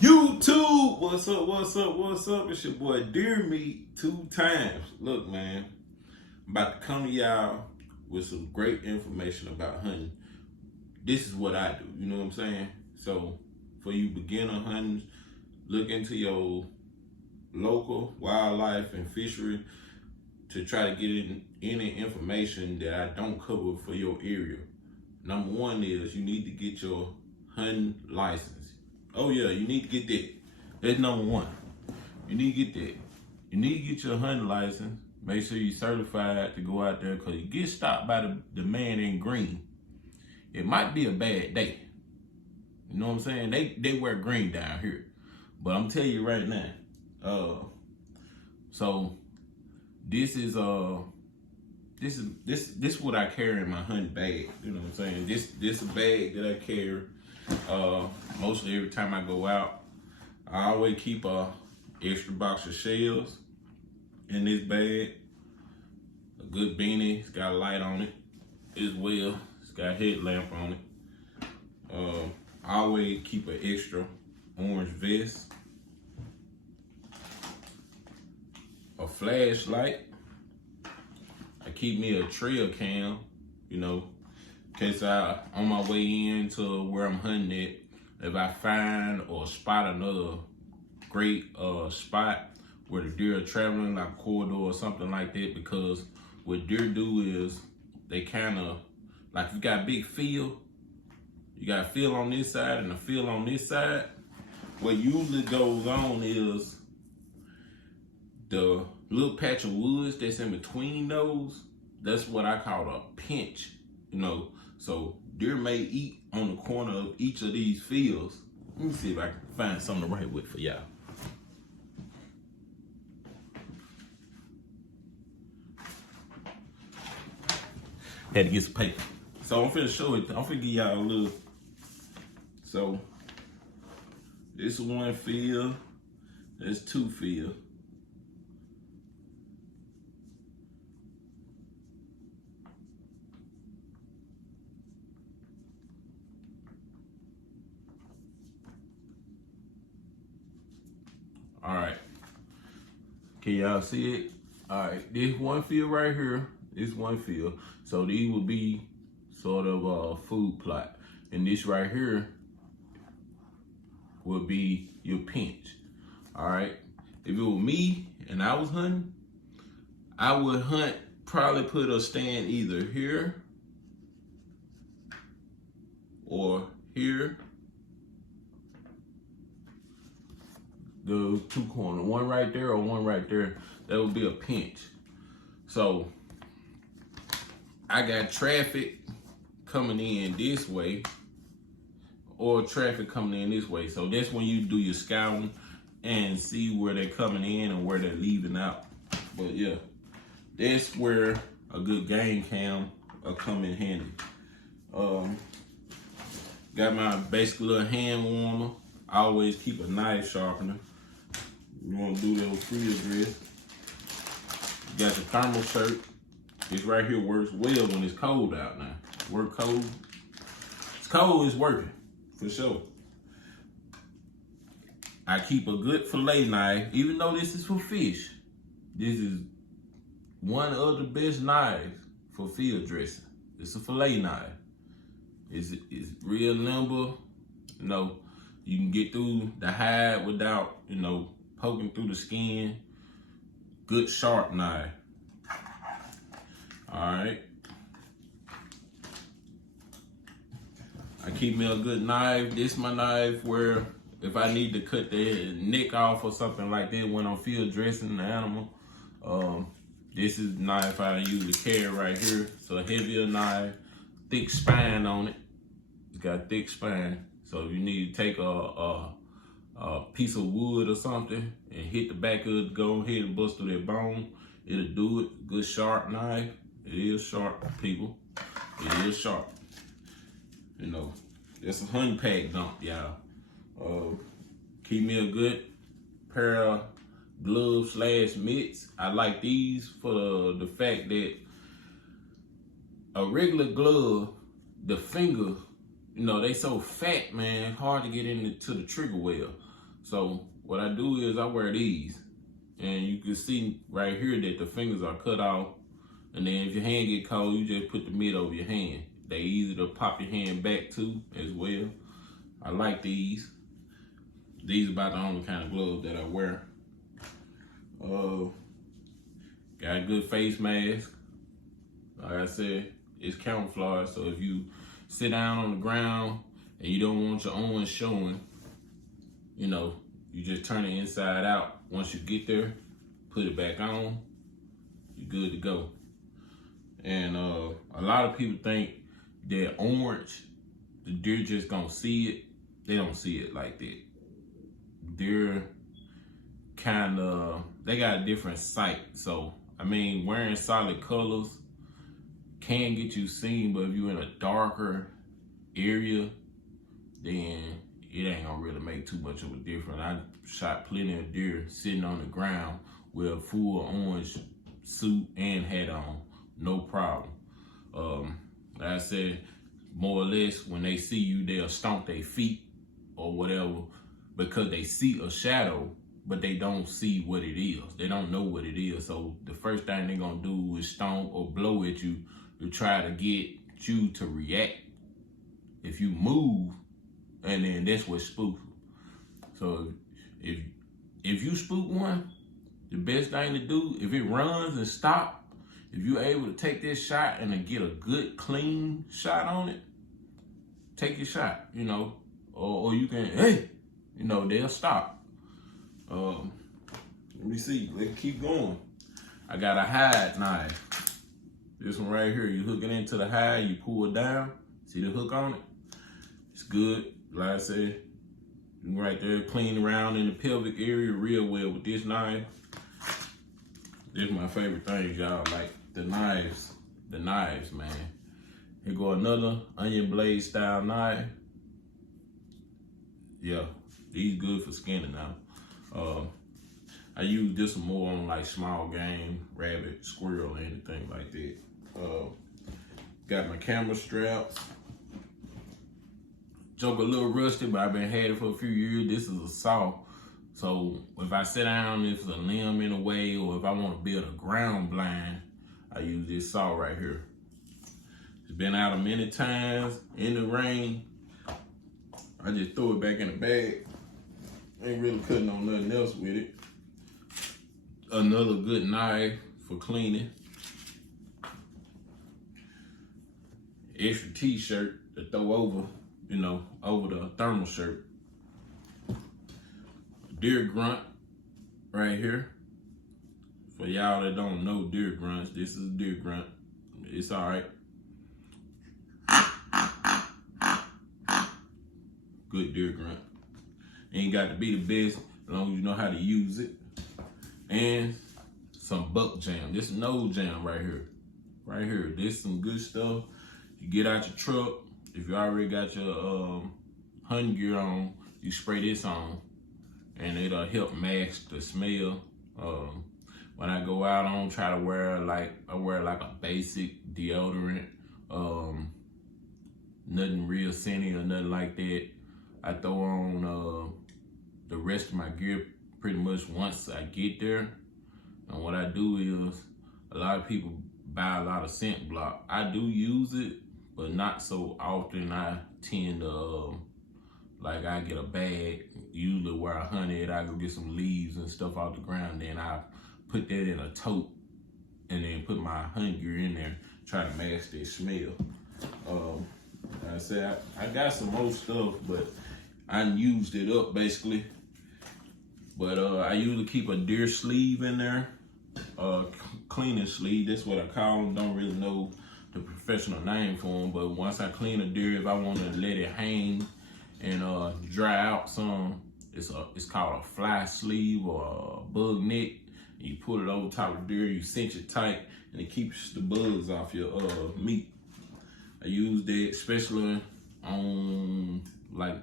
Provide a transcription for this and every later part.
YouTube, what's up, what's up, what's up? It's your boy Deer Meat 2 times. Look, man, I'm about to come to y'all with some great information about hunting. This is what I do, you know what I'm saying? So, for you beginner hunters, look into your local wildlife and fishery to try to get in any information that I don't cover for your area. Number one is you need to get your hunting license. Oh yeah, you need to get that. That's number one. You need to get that. You need to get your hunting license. Make sure you're certified to go out there, because you get stopped by the man in green. It might be a bad day. You know what I'm saying? They wear green down here. But I'm telling you right now. So this is what I carry in my hunting bag. You know what I'm saying? This a bag that I carry. Mostly every time I go out. I always keep a extra box of shells in this bag. A good beanie, it's got a light on it as well. It's got a headlamp on it. I always keep an extra orange vest. A flashlight. I keep me a trail cam, you know, in case on my way in to where I'm hunting at, if I find or spot another great spot where the deer are traveling, like a corridor or something like that, because what deer do is they kind of, like if you got a big field, you got a field on this side and a field on this side. What usually goes on is the little patch of woods that's in between those, that's what I call a pinch, you know. So deer may eat on the corner of each of these fields. Let me see if I can find something to write with for y'all. Had to get some paper. So I'm finna show it. I'm finna give y'all a little. So this is one field. There's two fields. All right, can y'all see it? All right, this one field right here, this one field. So these would be sort of a food plot. And this right here would be your pinch. All right, if it was me and I was hunting, I would probably put a stand either here or here. The two corners, one right there or one right there, that would be a pinch. So I got traffic coming in this way or traffic coming in this way. So that's when you do your scouting and see where they're coming in and where they're leaving out. But yeah, that's where a good game cam will come in handy. Got my basic little hand warmer. I always keep a knife sharpener. You want to do that with free address. You got your thermal shirt. This right here works well when it's cold out now. Work cold. It's cold, it's working, for sure. I keep a good fillet knife, even though this is for fish. This is one of the best knives for field dressing. It's a fillet knife. It's real limber, you know. You can get through the hide without, you know, poking through the skin. Good sharp knife. All right. I keep me a good knife. This is my knife where if I need to cut the neck off or something like that when I'm field dressing the animal. This is the knife I usually carry right here. It's a heavier knife, thick spine on it. It's got a thick spine. So if you need to take a piece of wood or something and hit the back of it, go ahead and bust through that bone, it'll do it. Good sharp knife. It is sharp, people. It is sharp. You know, that's a hunting pack dump, y'all. Keep me a good pair of gloves / mitts. I like these for the fact that a regular glove, the finger, you know, they so fat, man, hard to get into the trigger well. So what I do is I wear these, and you can see right here that the fingers are cut off. And then if your hand get cold, you just put the mitt over your hand. They easy to pop your hand back to as well. I like these. These are about the only kind of gloves that I wear. Got a good face mask. Like I said, it's camouflage, so if you sit down on the ground and you don't want your arms showing, you know, you just turn it inside out. Once you get there, put it back on, you're good to go. And a lot of people think that orange, the deer just gonna see it. They don't see it like that. Deer they got a different sight. So, I mean, wearing solid colors can get you seen, but if you're in a darker area, then it ain't gonna really make too much of a difference. I shot plenty of deer sitting on the ground with a full orange suit and hat on, no problem. Like I said, more or less, when they see you, they'll stomp their feet or whatever because they see a shadow, but they don't see what it is. They don't know what it is. So the first thing they're gonna do is stomp or blow at you to try to get you to react. If you move, and then that's what spooks them. So if you spook one, the best thing to do, if it runs and stop, if you're able to take this shot and to get a good clean shot on it, take your shot, you know, or you can, hey, you know, they'll stop. Let me see, let's keep going. I got a hide knife. This one right here, you hook it into the hide, you pull it down, see the hook on it? It's good. Like I said, you can right there clean around in the pelvic area real well with this knife. This is my favorite thing, y'all. Like the knives, man. Here go another onion blade style knife. Yeah, these good for skinning now. I use this one more on like small game, rabbit, squirrel, anything like that. Got my camera straps. Joke a little rusty, but I've been had it for a few years. This is a saw. So if I sit down, if there's a limb in the way, or if I want to build a ground blind, I use this saw right here. It's been out many times in the rain. I just throw it back in the bag. Ain't really cutting on nothing else with it. Another good knife for cleaning. Extra t-shirt to throw over, you know, over the thermal shirt. Deer grunt right here. For y'all that don't know deer grunts, this is a deer grunt. It's all right. Good deer grunt. Ain't got to be the best as long as you know how to use it. And some buck jam. This is nose jam right here. Right here. This is some good stuff. You get out your truck. If you already got your hunting gear on, you spray this on, and it'll help mask the smell. When I go out, I don't try to wear I wear like a basic deodorant, nothing real scenty or nothing like that. I throw on the rest of my gear pretty much once I get there. And what I do is, a lot of people buy a lot of scent block. I do use it, but not so often. I tend to, like I get a bag, usually where I hunt it, I go get some leaves and stuff off the ground, then I put that in a tote and then put my hunting gear in there, try to mask that smell. Like I said, I got some more stuff, but I used it up basically. But I usually keep a deer sleeve in there, cleaning sleeve, that's what I call them. Don't really know the professional name for them, but once I clean a deer, if I want to let it hang and dry out some, it's called a fly sleeve or a bug net. You put it over top of the deer, you cinch it tight, and it keeps the bugs off your meat. I use that especially on like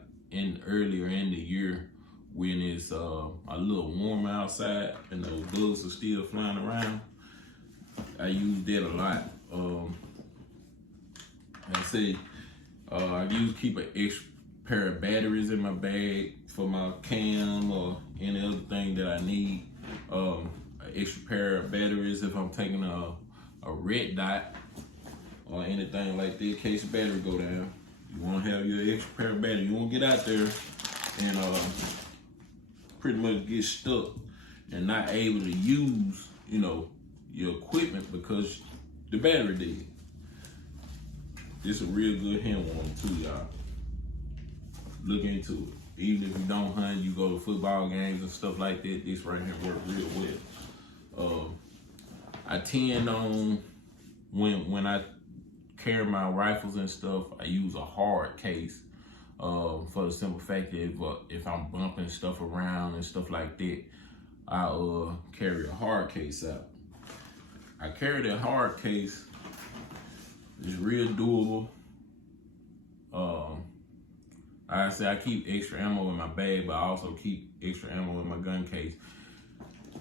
earlier in the year when it's a little warm outside and those bugs are still flying around. I use that a lot. Like I said, I usually keep an extra pair of batteries in my bag for my cam or any other thing that I need. An extra pair of batteries if I'm taking a red dot or anything like that in case the battery go down. You want to have your extra pair of batteries. You won't get out there and pretty much get stuck and not able to use, you know, your equipment because the battery did. This is a real good hand warmer too, y'all. Look into it. Even if you don't hunt, you go to football games and stuff like that, this right here work real well. I tend on, when I carry my rifles and stuff, I use a hard case for the simple fact that if I'm bumping stuff around and stuff like that, I carry a hard case out. I carry that hard case. It's real doable. I say I keep extra ammo in my bag, but I also keep extra ammo in my gun case.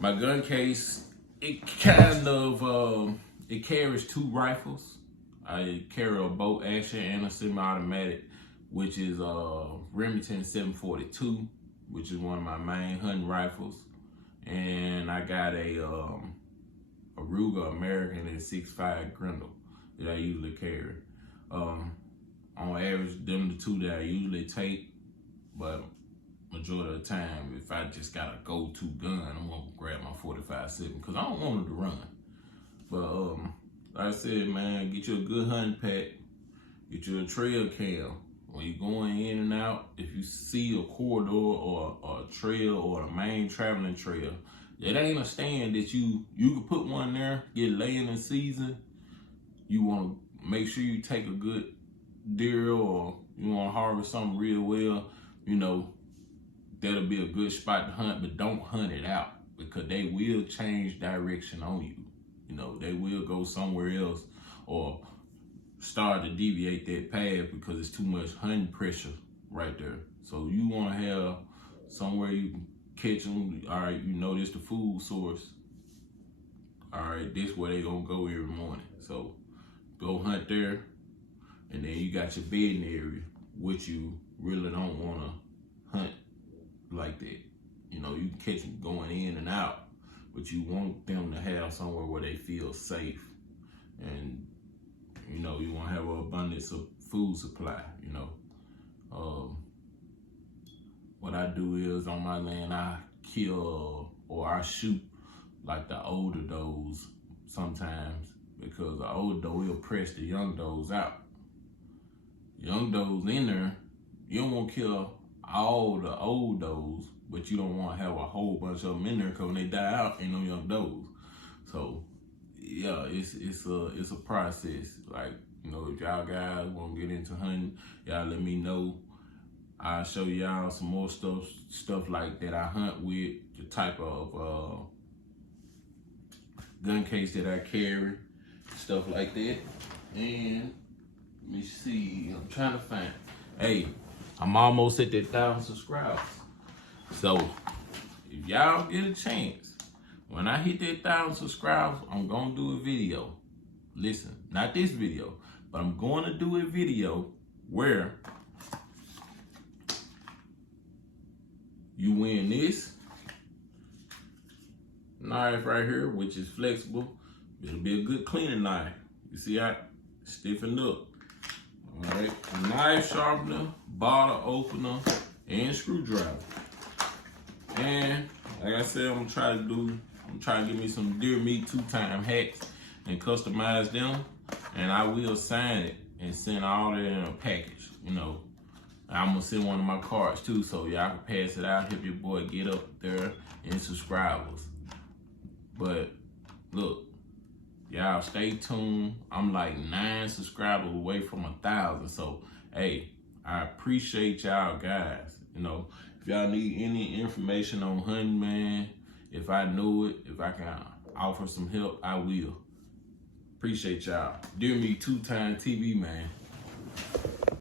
My gun case, it kind of, it carries 2 rifles. I carry a bolt action and a semi-automatic, which is Remington 742, which is one of my main hunting rifles. And I got a Ruger American at 6.5 Grunt that I usually carry. On average, them the 2 that I usually take, but majority of the time, if I just got a go-to gun, I'm gonna grab my 45-7 because I don't want it to run. But like I said, man, get you a good hunting pack, get you a trail cam. When you're going in and out, if you see a corridor or a trail or a main traveling trail, it ain't a stand that you can put one there, get laying in season. You want to make sure you take a good deer or you want to harvest something real well, you know, that'll be a good spot to hunt, but don't hunt it out because they will change direction on you. You know, they will go somewhere else or start to deviate that path because it's too much hunting pressure right there. So you want to have somewhere you can catch them. All right, you know this the food source. All right, this where they gonna go every morning. So go hunt there, and then you got your bedding area, which you really don't want to hunt like that. You know, you can catch them going in and out, but you want them to have somewhere where they feel safe. And, you know, you want to have an abundance of food supply, you know. What I do is on my land, I kill or I shoot like the older does sometimes because the older doe will press the young does out. Young does in there, you don't want to kill all the old does, but you don't want to have a whole bunch of them in there because when they die out, ain't no young does. So yeah, it's a process. Like, you know, if y'all guys want to get into hunting, y'all let me know. I'll show y'all some more stuff like that I hunt with, the type of gun case that I carry, stuff like that. And let me see, I'm trying to find. Hey, I'm almost at that 1,000 subscribers. So if y'all get a chance, when I hit that 1,000 subscribers, I'm gonna do a video. Listen, not this video, but I'm going to do a video where you win this knife right here, which is flexible. It'll be a good cleaning knife. You see how it's stiffened up. All right, a knife sharpener, bottle opener, and screwdriver. And like I said, I'm trying to get me some deer meat 2-time hats and customize them. And I will sign it and send all that in a package, you know. I'm gonna send one of my cards too, so y'all can pass it out, help your boy get up there in subscribers. But look, y'all stay tuned. I'm like 9 subscribers away from 1,000. So hey, I appreciate y'all guys. You know, if y'all need any information on hunting, man, if I know it, if I can offer some help, I will. Appreciate y'all. Dear me 2-time TV, man.